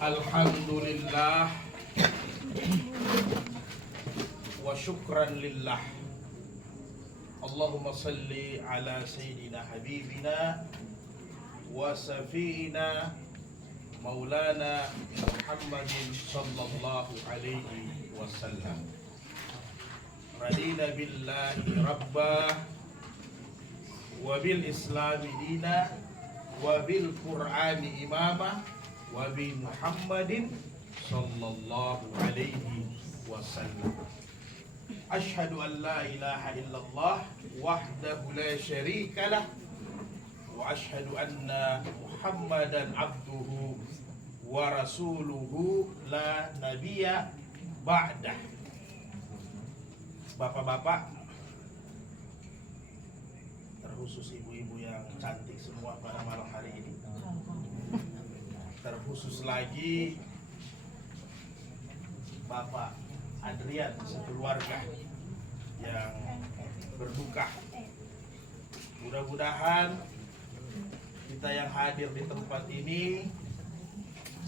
Alhamdulillah wa syukran lillah. Allahumma salli ala sayyidina habibina wa safiina maulana Muhammadin sallallahu alaihi wasallam. Radina billahi rabba wa bil islami dina wa bil qur'ani imama wa bi Muhammadin sallallahu alaihi wasallam. Ashhadu an la ilaha illallah wahdahu la syarika lah wa ashhadu anna Muhammadan abduhu wa rasuluhu la nabiyya ba'dah. Bapak-bapak, terkhusus ibu-ibu yang cantik semua pada malam hari ini, terkhusus lagi Bapak Adrian sekeluarga yang berduka. Mudah-mudahan kita yang hadir di tempat ini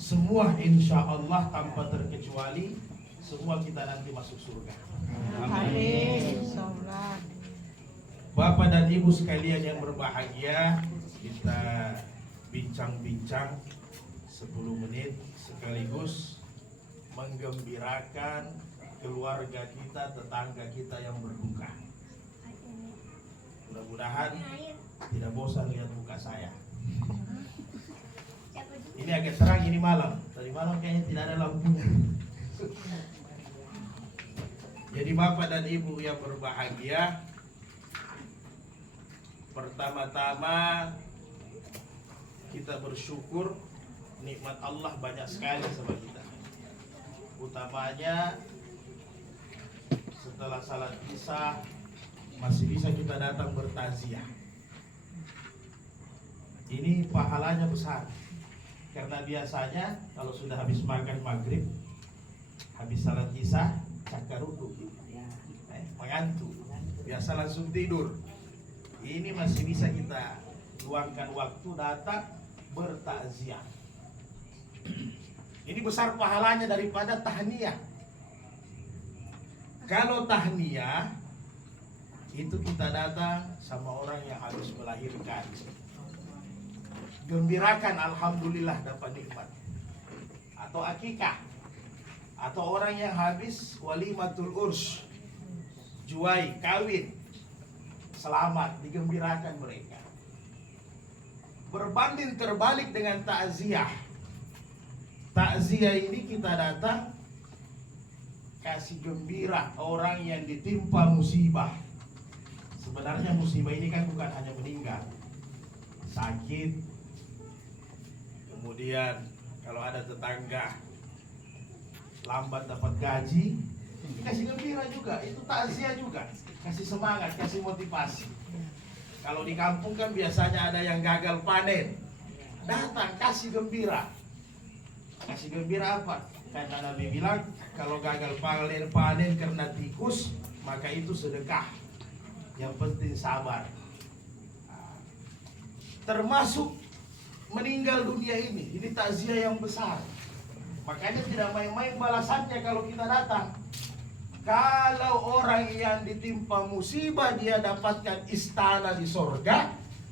semua insya Allah tanpa terkecuali semua kita nanti masuk surga. Amin. Bapak dan Ibu sekalian yang berbahagia, kita bincang-bincang 10 menit sekaligus menggembirakan keluarga kita, tetangga kita yang berduka. Mudah-mudahan tidak bosan lihat muka saya. Ini agak terang, ini malam. Tadi malam kayaknya tidak ada lampunya. Jadi Bapak dan Ibu yang berbahagia, pertama-tama kita bersyukur nikmat Allah banyak sekali sama kita. Utamanya setelah salat Isya masih bisa kita datang bertaziah. Ini pahalanya besar. Karena biasanya kalau sudah habis makan maghrib, habis salat Isya, cakarudu, mengantuk, biasa langsung tidur. Ini masih bisa kita luangkan waktu datang bertakziah. Ini besar pahalanya daripada tahniyah. Kalau tahniyah itu kita datang sama orang yang habis melahirkan, gembirakan alhamdulillah dapat nikmat. Atau akikah, atau orang yang habis walimatul urs, juai, kawin, selamat, digembirakan mereka. Berbanding terbalik dengan takziah. Takziah ini kita datang kasih gembira orang yang ditimpa musibah. Sebenarnya musibah ini kan bukan hanya meninggal, sakit, kemudian kalau ada tetangga lambat dapat gaji, kasih gembira juga, itu takziah juga, kasih semangat, kasih motivasi. Kalau di kampung kan biasanya ada yang gagal panen, datang kasih gembira. Kasih gembira apa? Karena Nabi bilang kalau gagal panen karena tikus, maka itu sedekah. Yang penting sabar. Termasuk meninggal dunia ini takziah yang besar. Makanya tidak main-main balasannya kalau kita datang. Kalau orang yang ditimpa musibah dia dapatkan istana di sorga,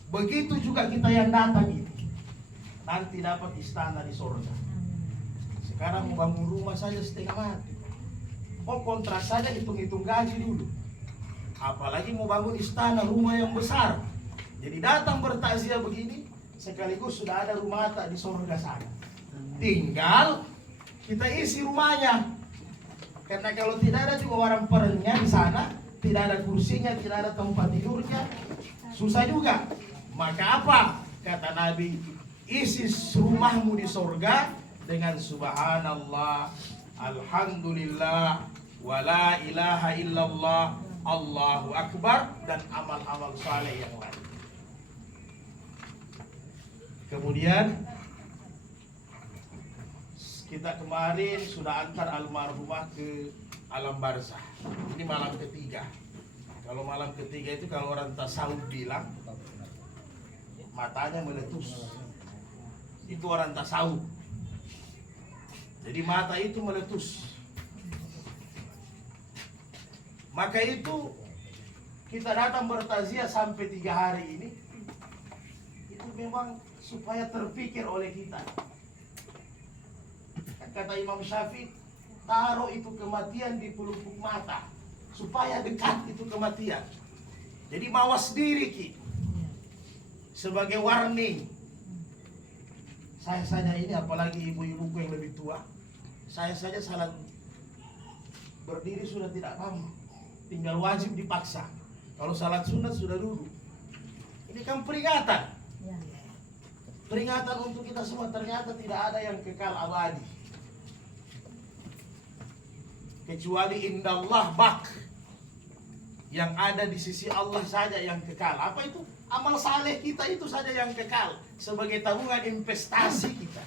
begitu juga kita yang datang ini nanti dapat istana di sorga. Sekarang mau bangun rumah saja setengah mati, mau kontrak saja hitung-hitung gaji dulu, apalagi mau bangun istana, rumah yang besar. Jadi datang bertakziah begini sekaligus sudah ada rumah di sorga sana. Tinggal kita isi rumahnya. Karena kalau tidak ada juga orang perennya di sana, tidak ada kursinya, tidak ada tempat tidurnya, susah juga. Maka apa? Kata Nabi, isi rumahmu di sorga dengan subhanallah, alhamdulillah, wa la ilaha illallah, Allahu akbar, dan amal-amal saleh yang lain. Kemudian kita kemarin sudah antar almarhumah ke alam barzah. Ini malam ketiga. Kalau malam ketiga itu kalau orang tasawuf bilang matanya meletus, itu orang tasawuf. Jadi mata itu meletus. Maka itu kita datang bertaziah sampai 3 hari ini, itu memang supaya terpikir oleh kita. Kata Imam Syafi'i, taruh itu kematian di pelupuk mata supaya dekat itu kematian. Jadi mawas diri Ki, sebagai warning. Saya saja ini, apalagi ibu-ibuku yang lebih tua, saya saja salat berdiri sudah tidak mampu, tinggal wajib dipaksa. Kalau salat sunat sudah duduk. Ini kan peringatan. Peringatan untuk kita semua, ternyata tidak ada yang kekal abadi. Kecuali indallah bak. Yang ada di sisi Allah saja yang kekal. Apa itu? Amal saleh kita itu saja yang kekal. Sebagai tabungan investasi kita.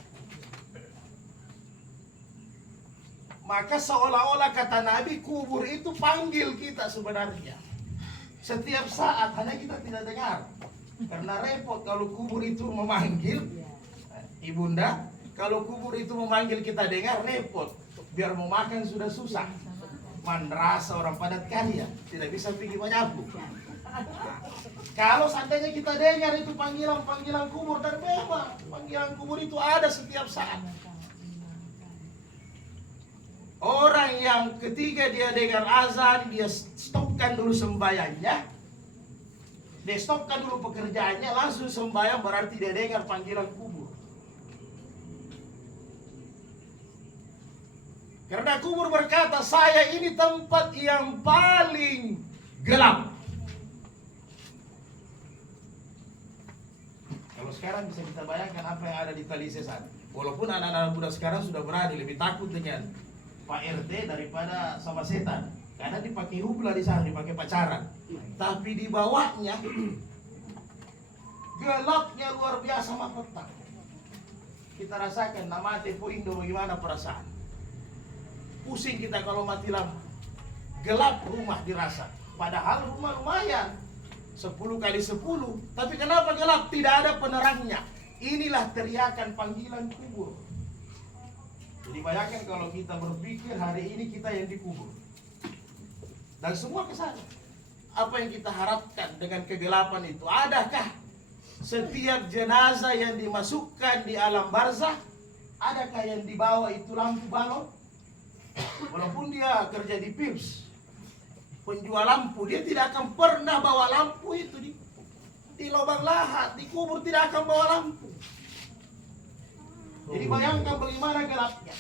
Maka seolah-olah kata Nabi, kubur itu panggil kita sebenarnya. Setiap saat, hanya kita tidak dengar. Karena repot kalau kubur itu memanggil. Ibunda, kalau kubur itu memanggil kita dengar, repot. Biar mau makan sudah susah. Mandrasa orang padat karya, tidak bisa pergi menyapu. Kalau seandainya kita dengar itu panggilan-panggilan kubur, dan memang panggilan kubur itu ada setiap saat. Orang yang ketika dia dengar azan, dia stopkan dulu sembahyangnya, dia stopkan dulu pekerjaannya, langsung sembahyang, berarti dia dengar panggilan kubur. Karena kubur berkata, saya ini tempat yang paling gelap. Kalau sekarang bisa kita bayangkan apa yang ada di Talise sana. Walaupun anak-anak muda sekarang sudah berani, lebih takut dengan Pak RT daripada sama setan. Karena dipakai hubla di sana, dipakai pacaran. Tapi di bawahnya gelapnya luar biasa petang. Kita rasakan nama Tepo Indo bagaimana perasaan. Pusing kita kalau mati lampu. Gelap rumah dirasa. Padahal rumah lumayan 10 kali 10. Tapi kenapa gelap? Tidak ada penerangnya. Inilah teriakan panggilan kubur. Jadi bayangkan kalau kita berpikir hari ini kita yang dikubur. Dan semua kesana. Apa yang kita harapkan dengan kegelapan itu? Adakah setiap jenazah yang dimasukkan di alam barzah, adakah yang dibawa itu lampu balon? Walaupun dia kerja di Pips, penjual lampu, dia tidak akan pernah bawa lampu itu di lubang lahat, di kubur tidak akan bawa lampu. Jadi bayangkan bagaimana gelapnya.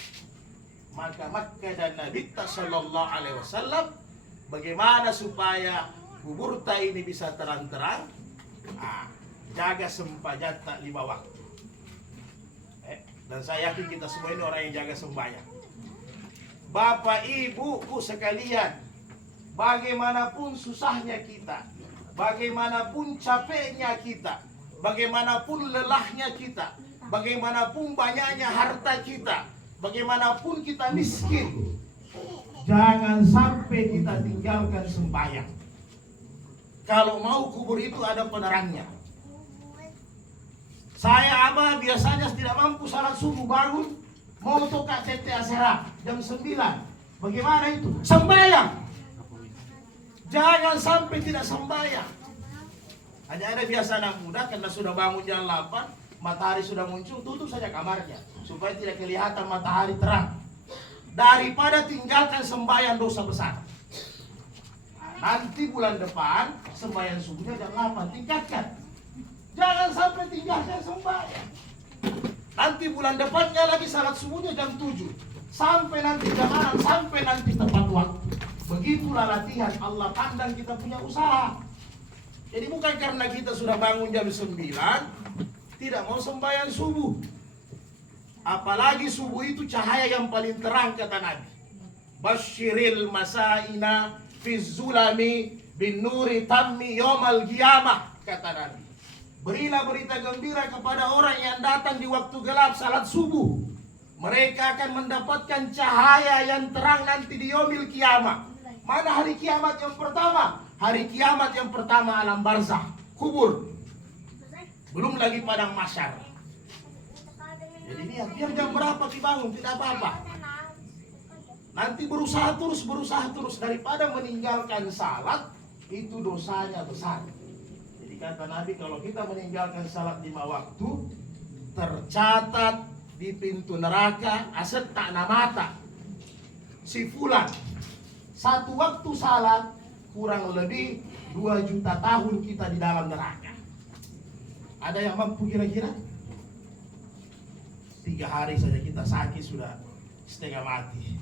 Maka Makkah dan Nabi sallallahu alaihi wasallam, bagaimana supaya kubur ini bisa terang-terang? Jaga sempajata 5 waktu. Dan saya yakin kita semua ini orang yang jaga sembahyang. Bapak ibuku sekalian, bagaimanapun susahnya kita, bagaimanapun capeknya kita, bagaimanapun lelahnya kita, bagaimanapun banyaknya harta kita, bagaimanapun kita miskin, jangan sampai kita tinggalkan sembahyang. Kalau mau kubur itu ada penerangnya. Saya Abah biasanya tidak mampu salat subuh, bangun mau tukar tete asera jam 9. Bagaimana itu? Sembahyang. Jangan sampai tidak sembahyang. Hanya ada biasa anak muda karena sudah bangun jam 8, matahari sudah muncul, tutup saja kamarnya supaya tidak kelihatan matahari terang. Daripada tinggalkan sembahyang dosa besar. Nanti bulan depan sembahyang subuhnya jam 8, tingkatkan. Jangan sampai tinggalkan sembahyang. Nanti bulan depannya lagi salat subuhnya jam 7. Sampai nanti jam 6, sampai nanti tepat waktu. Begitulah latihan Allah pandang kita punya usaha. Jadi bukan karena kita sudah bangun jam 9 tidak mau sembahyang subuh. Apalagi subuh itu cahaya yang paling terang kata Nabi. Basyiril masaina fi zulami bin nuri tammi yaumal qiyamah kata Nabi. Berilah berita gembira kepada orang yang datang di waktu gelap salat subuh. Mereka akan mendapatkan cahaya yang terang nanti di yaumil kiamah. Mana hari kiamat yang pertama? Hari kiamat yang pertama alam barzah, kubur. Belum lagi padang mahsyar. Jadi lihat, biar jam berapa dibangun tidak apa-apa. Nanti berusaha terus daripada meninggalkan salat, itu dosanya besar. Jadi kata Nabi, kalau kita meninggalkan salat 5 waktu, tercatat di pintu neraka aset tak namata si fulan 1 waktu salat kurang lebih 2 juta tahun kita di dalam neraka. Ada yang mampu kira-kira? 3 hari saja kita sakit sudah setengah mati.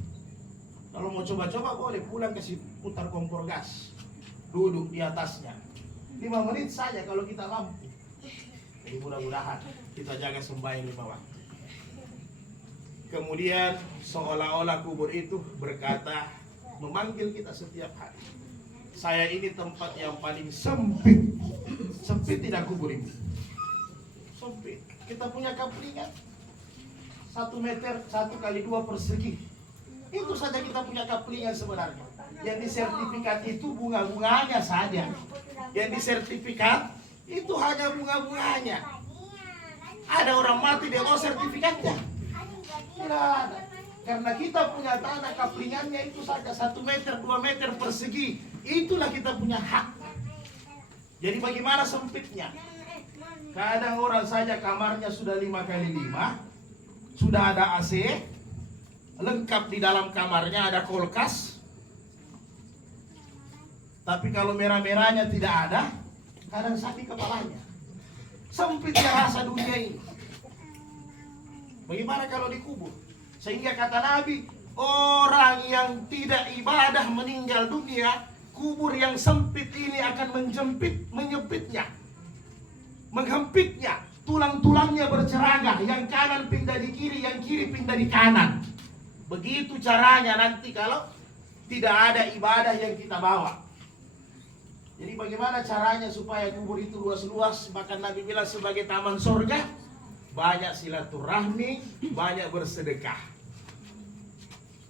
Kalau mau coba-coba boleh pulang kasih putar kompor gas, duduk di atasnya 5 menit saja kalau kita mampu. Jadi mudah-mudahan kita jaga sembahyang 5 waktu. Kemudian seolah-olah kubur itu berkata, memanggil kita setiap hari. Saya ini tempat yang paling sempit. Sempit tidak kubur ini? Sempit. Kita punya kaplingan 1 meter 1 kali 2 persegi. Itu saja kita punya kaplingan sebenarnya. Yang disertifikat itu bunga-bunganya saja. Yang disertifikat itu hanya bunga-bunganya. Ada orang mati dia mau sertifikatnya? Tidak ada. Karena kita punya tanah kaplingannya itu saja 1 meter 2 meter persegi. Itulah kita punya hak. Jadi bagaimana sempitnya? Kadang orang saja kamarnya sudah 5 kali 5, sudah ada AC, lengkap di dalam kamarnya, ada kulkas. Tapi kalau merah-merahnya tidak ada, kadang sakit kepalanya. Sempitnya rasa dunia ini. Bagaimana kalau dikubur? Sehingga kata Nabi, orang yang tidak ibadah meninggal dunia, kubur yang sempit ini akan menyempitnya, menghempitnya. Tulang-tulangnya berceragah, yang kanan pindah di kiri, yang kiri pindah di kanan. Begitu caranya nanti kalau tidak ada ibadah yang kita bawa. Jadi bagaimana caranya supaya kubur itu luas-luas? Bahkan Nabi bilang sebagai taman surga, banyak silaturahmi, banyak bersedekah.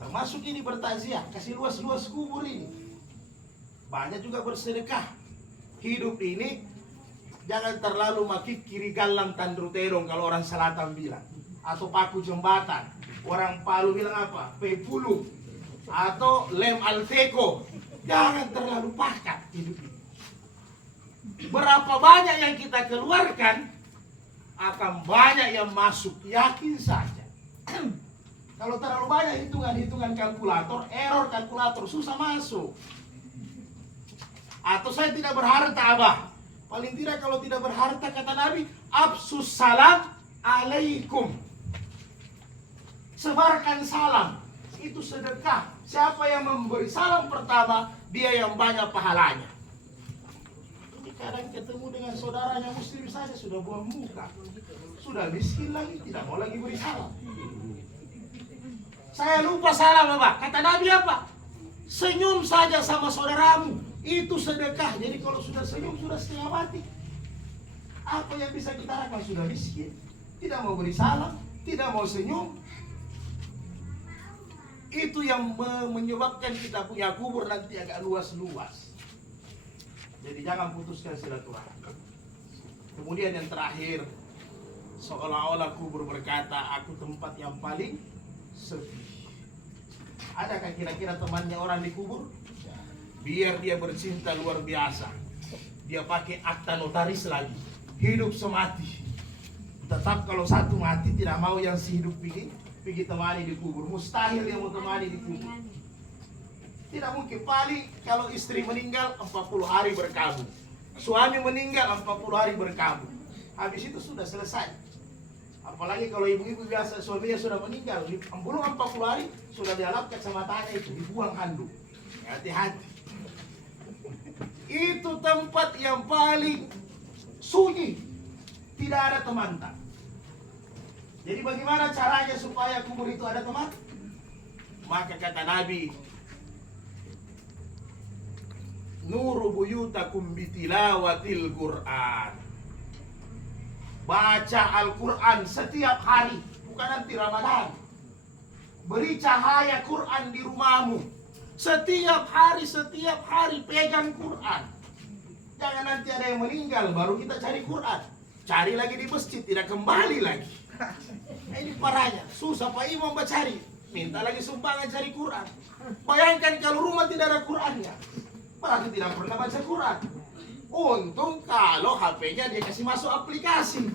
Termasuk ini bertakziah, kasih luas-luas kubur ini. Banyak juga bersedekah. Hidup ini jangan terlalu makik kiri galang tandru terong kalau orang selatan bilang. Atau paku jembatan. Orang Palu bilang apa? Pepulu. Atau lem alteco. Jangan terlalu pakat hidup ini. Berapa banyak yang kita keluarkan, akan banyak yang masuk. Yakin saja. Kalau terlalu banyak hitungan-hitungan kalkulator, error kalkulator, susah masuk. Atau saya tidak berharta, Abah. Paling tidak kalau tidak berharta, kata Nabi, absus salam alaikum. Sebarkan salam. Itu sedekah. Siapa yang memberi salam pertama, dia yang banyak pahalanya. Ini kadang ketemu dengan saudaranya muslim saja sudah buang muka. Sudah miskin lagi, tidak mau lagi beri salam. Saya lupa salam, Bapak. Kata Nabi apa? Senyum saja sama saudaramu. Itu sedekah. Jadi kalau sudah senyum, sudah setengah mati. Apa yang bisa kita lakukan? Sudah miskin. Tidak mau beri salam. Tidak mau senyum. Itu yang menyebabkan kita punya kubur nanti agak luas-luas. Jadi jangan putuskan silaturahmi. Kemudian yang terakhir, seolah-olah kubur berkata, aku tempat yang paling sepi. Adakah kira-kira temannya orang di kubur? Biar dia bercinta luar biasa, dia pakai akta notaris lagi, hidup semati. Tetap kalau satu mati tidak mau yang sehidup pergi temani di kubur. Mustahil dia mau temani di kubur. Tidak mungkin. Paling kalau istri meninggal 40 hari berkabung, suami meninggal 40 hari berkabung. Habis itu sudah selesai. Apalagi kalau ibu-ibu biasa suaminya sudah meninggal, belum 40 hari sudah dialap kacamatanya itu, dibuang handuk. Hati-hati. Itu tempat yang paling sunyi, tidak ada teman. Jadi bagaimana caranya supaya kubur itu ada teman? Maka kata Nabi, nuru buyutakum bitilawatil Qur'an. Baca Al-Quran setiap hari, bukan nanti Ramadan. Beri cahaya Quran di rumahmu. Setiap hari pegang Quran. Jangan nanti ada yang meninggal baru kita cari Quran. Cari lagi di masjid, tidak kembali lagi. Nah, ini parahnya, susah Pak Imam cari, minta lagi sumbangan cari Quran. Bayangkan kalau rumah tidak ada Qurannya, berarti tidak pernah baca Quran. Untung kalau HP-nya dia kasih masuk aplikasi.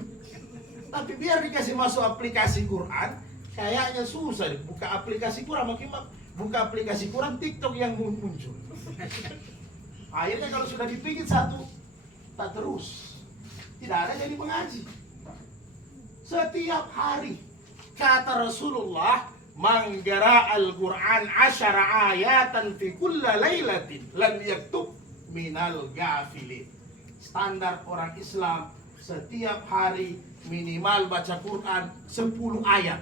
Tapi biar dikasih masuk aplikasi Quran, kayaknya susah deh. Buka aplikasi Quran, makin buka aplikasi Quran, TikTok yang muncul. Akhirnya kalau sudah dipikir satu, tak terus. Tidak ada jadi mengaji. Setiap hari, kata Rasulullah, manggara Al-Quran 10 ayatan fi kulla laylatin lam yaktub minal gafilin. Standar orang Islam setiap hari minimal baca Quran 10 ayat.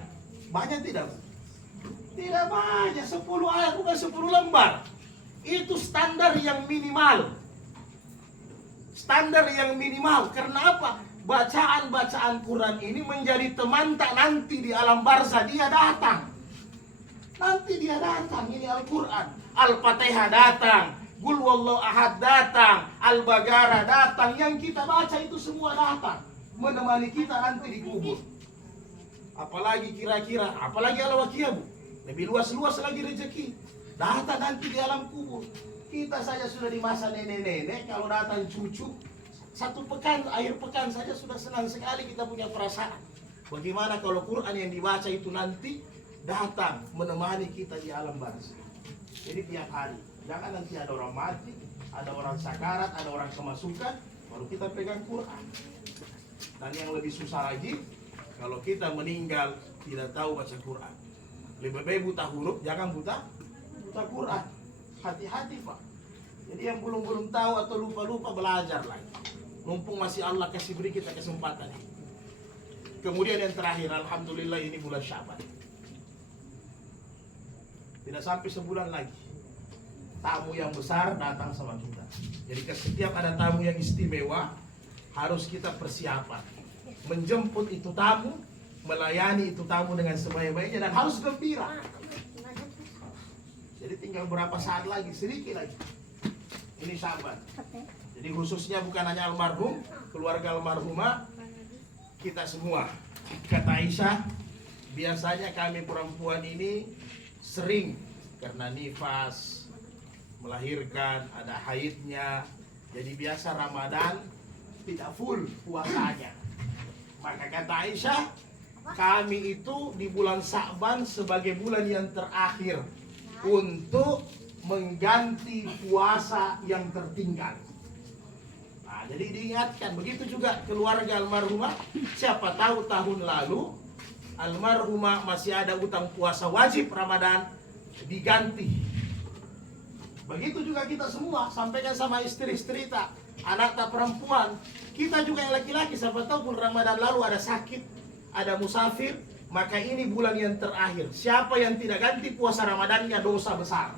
Banyak tidak? Tidak banyak, 10 ayat bukan 10 lembar. Itu standar yang minimal. Standar yang minimal. Karena apa? Bacaan-bacaan Quran ini menjadi teman tak nanti di alam barzah dia datang. Nanti dia datang, ini Al-Quran. Al-Fatihah datang, Qul Huwallahu Ahad datang, Al-Baqarah datang. Yang kita baca itu semua datang, menemani kita nanti di kubur. Apalagi kira-kira, apalagi al-waqiah, Bu. Lebih luas-luas lagi rezeki. Datang nanti di alam kubur. Kita saja sudah di masa nenek-nenek, kalau datang cucu, 1 pekan, akhir pekan saja sudah senang sekali kita punya perasaan. Bagaimana kalau Quran yang dibaca itu nanti datang menemani kita di alam barzah. Jadi tiap hari, jangan nanti ada orang mati, ada orang sakarat, ada orang kemasukan, baru kita pegang Quran. Dan yang lebih susah lagi, kalau kita meninggal tidak tahu baca Quran. Lebih baik buta huruf, jangan buta Quran. Hati-hati Pak. Jadi yang belum tahu atau lupa-lupa belajar lagi. Mumpung masih Allah kasih beri kita kesempatan. Kemudian yang terakhir, alhamdulillah ini bulan Syaban. Tidak sampai sebulan lagi, tamu yang besar datang sama kita. Jadi setiap ada tamu yang istimewa, harus kita persiapan. Menjemput itu tamu, melayani itu tamu dengan sebaik-baiknya, dan harus gembira. Jadi tinggal berapa saat lagi, sedikit lagi. Ini Syaban. Jadi khususnya bukan hanya almarhum, keluarga almarhumah, kita semua. Kata Aisyah, biasanya kami perempuan ini sering karena nifas, melahirkan, ada haidnya. Jadi biasa Ramadan tidak full puasanya. Maka kata Aisyah, kami itu di bulan Sya'ban sebagai bulan yang terakhir untuk mengganti puasa yang tertinggal. Nah, jadi diingatkan, begitu juga keluarga almarhumah. Siapa tahu tahun lalu almarhumah masih ada utang puasa wajib Ramadan, diganti. Begitu juga kita semua, sampaikan sama istri-istri tak, anak tak perempuan. Kita juga yang laki-laki, siapa tahu pun Ramadan lalu ada sakit, ada musafir, maka ini bulan yang terakhir. Siapa yang tidak ganti puasa Ramadannya dosa besar,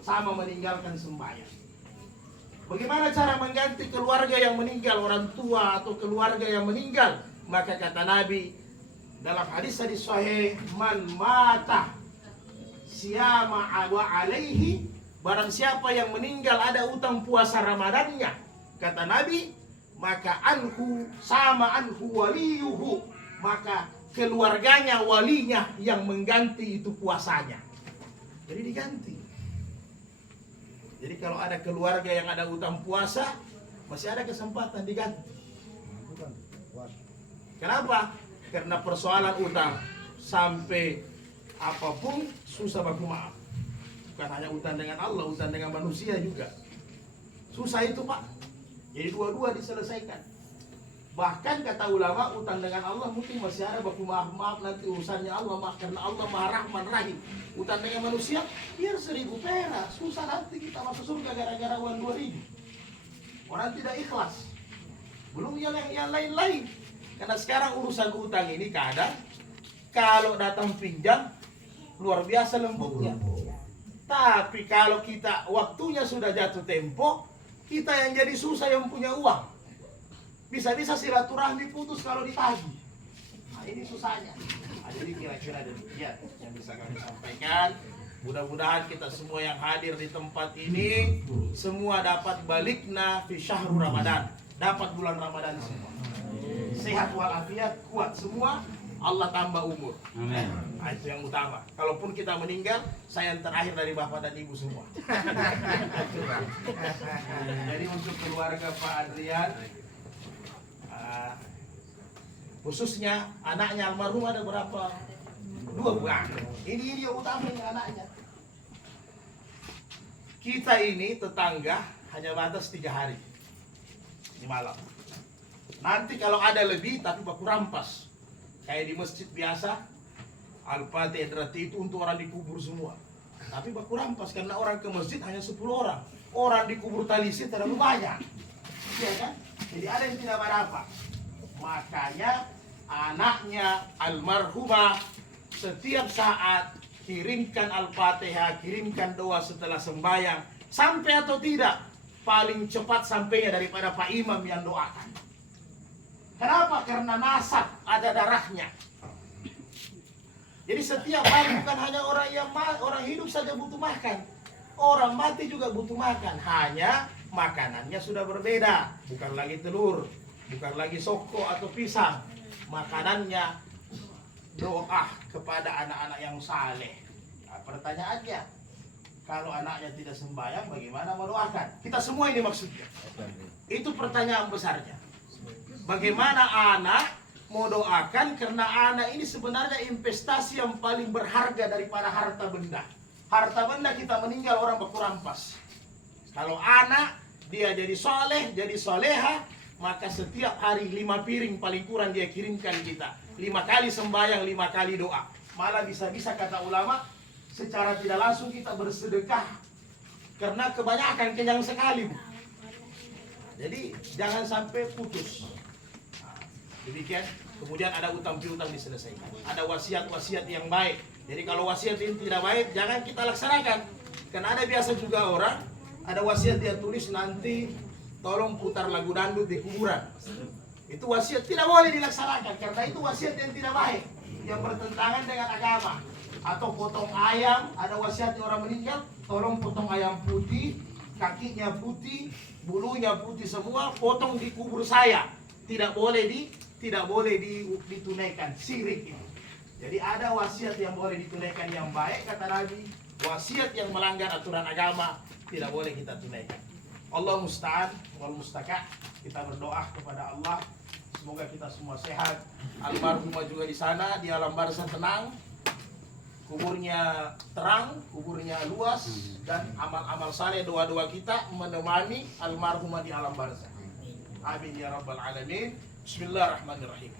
sama meninggalkan sembahyang. Bagaimana cara mengganti keluarga yang meninggal, orang tua atau keluarga yang meninggal? Maka kata Nabi dalam hadis-hadis sahih, man mata siyama wa alaihi, barang siapa yang meninggal ada utang puasa Ramadannya, kata Nabi, maka anhu sama anhu waliyuhu, maka keluarganya, walinya yang mengganti itu puasanya. Jadi diganti. Jadi kalau ada keluarga yang ada utang puasa, masih ada kesempatan diganti. Kenapa? Karena persoalan utang sampai apapun susah baku maaf. Bukan hanya utang dengan Allah, utang dengan manusia juga. Susah itu Pak. Jadi dua-dua diselesaikan. Bahkan kata ulama, utang dengan Allah mungkin masih ada baku maaf nanti urusannya Allah, karena Allah Maha Rahman Rahim. Utang dengan manusia biar 1000 perak, susah nanti kita masuk surga gara-gara uang 2000. Orang tidak ikhlas. Belum yang lain-lain. Karena sekarang urusan utang ini kadang kalau datang pinjam luar biasa lembutnya. Tapi kalau kita waktunya sudah jatuh tempo, kita yang jadi susah yang punya uang. Bisa-bisa silaturahmi putus kalau ditagih. Nah, ini susahnya. Nah, jadi kira-kira demikian yang bisa kami sampaikan. Mudah-mudahan kita semua yang hadir di tempat ini semua dapat balikna fi syahrul Ramadan. Dapat bulan Ramadan semua. Sehat walafiat, kuat semua. Allah tambah umur. Amin. Nah, itu yang utama. Kalaupun kita meninggal, saya yang terakhir dari bapak dan ibu semua. Jadi untuk keluarga Pak Adrian, khususnya anaknya almarhum ada berapa? 2 bulan. Ini yang utama, ini anaknya. Kita ini tetangga hanya batas 3 hari. Ini malam. Nanti kalau ada lebih tapi baku rampas. Kayak di masjid biasa, Al-Fatihah itu untuk orang dikubur semua. Tapi baku rampas karena orang ke masjid hanya 10 orang. Orang dikubur talisi terlalu banyak. Iya kan? Jadi ada yang tidak berapa. Makanya anaknya almarhumah setiap saat kirimkan Al-Fatihah, kirimkan doa setelah sembahyang. Sampai atau tidak, paling cepat sampainya daripada Pak Imam yang doakan. Kenapa? Karena nasab ada darahnya. Jadi setiap hari bukan hanya orang hidup saja butuh makan. Orang mati juga butuh makan. Hanya makanannya sudah berbeda. Bukan lagi telur, bukan lagi soko atau pisang. Makanannya doa kepada anak-anak yang saleh. Nah, pertanyaannya, kalau anaknya tidak sembahyang, bagaimana mendoakan? Kita semua ini maksudnya. Itu pertanyaan besarnya. Bagaimana anak mau doakan, karena anak ini sebenarnya investasi yang paling berharga daripada harta benda. Harta benda kita meninggal orang baku rampas. Kalau anak dia jadi soleh, jadi soleha, maka setiap hari 5 piring paling kurang dia kirimkan kita. 5 kali sembahyang, 5 kali doa. Malah bisa-bisa kata ulama, secara tidak langsung kita bersedekah. Karena kebanyakan kenyang sekali. Jadi jangan sampai putus. Demikian, kemudian ada utang piutang diselesaikan. Ada wasiat-wasiat yang baik. Jadi kalau wasiat ini tidak baik, jangan kita laksanakan. Karena ada biasa juga orang, ada wasiat dia tulis nanti tolong putar lagu dangdut di kuburan. Itu wasiat tidak boleh dilaksanakan karena itu wasiat yang tidak baik, yang bertentangan dengan agama. Atau potong ayam, ada wasiat orang meninggal, tolong potong ayam putih, kakinya putih, bulunya putih semua, potong di kubur saya. Tidak boleh ditunaikan, syirik ini. Jadi ada wasiat yang boleh ditunaikan yang baik, kata Nabi. Wasiat yang melanggar aturan agama tidak boleh kita tunaikan. Allah musta'an wal mustaka'. Kita berdoa kepada Allah, semoga kita semua sehat. Almarhumah juga di sana, di alam barzah tenang, kuburnya terang, kuburnya luas, dan amal-amal saleh, doa-doa kita menemani almarhumah di alam barzah. Amin ya rabbal alamin. Bismillahirrahmanirrahim.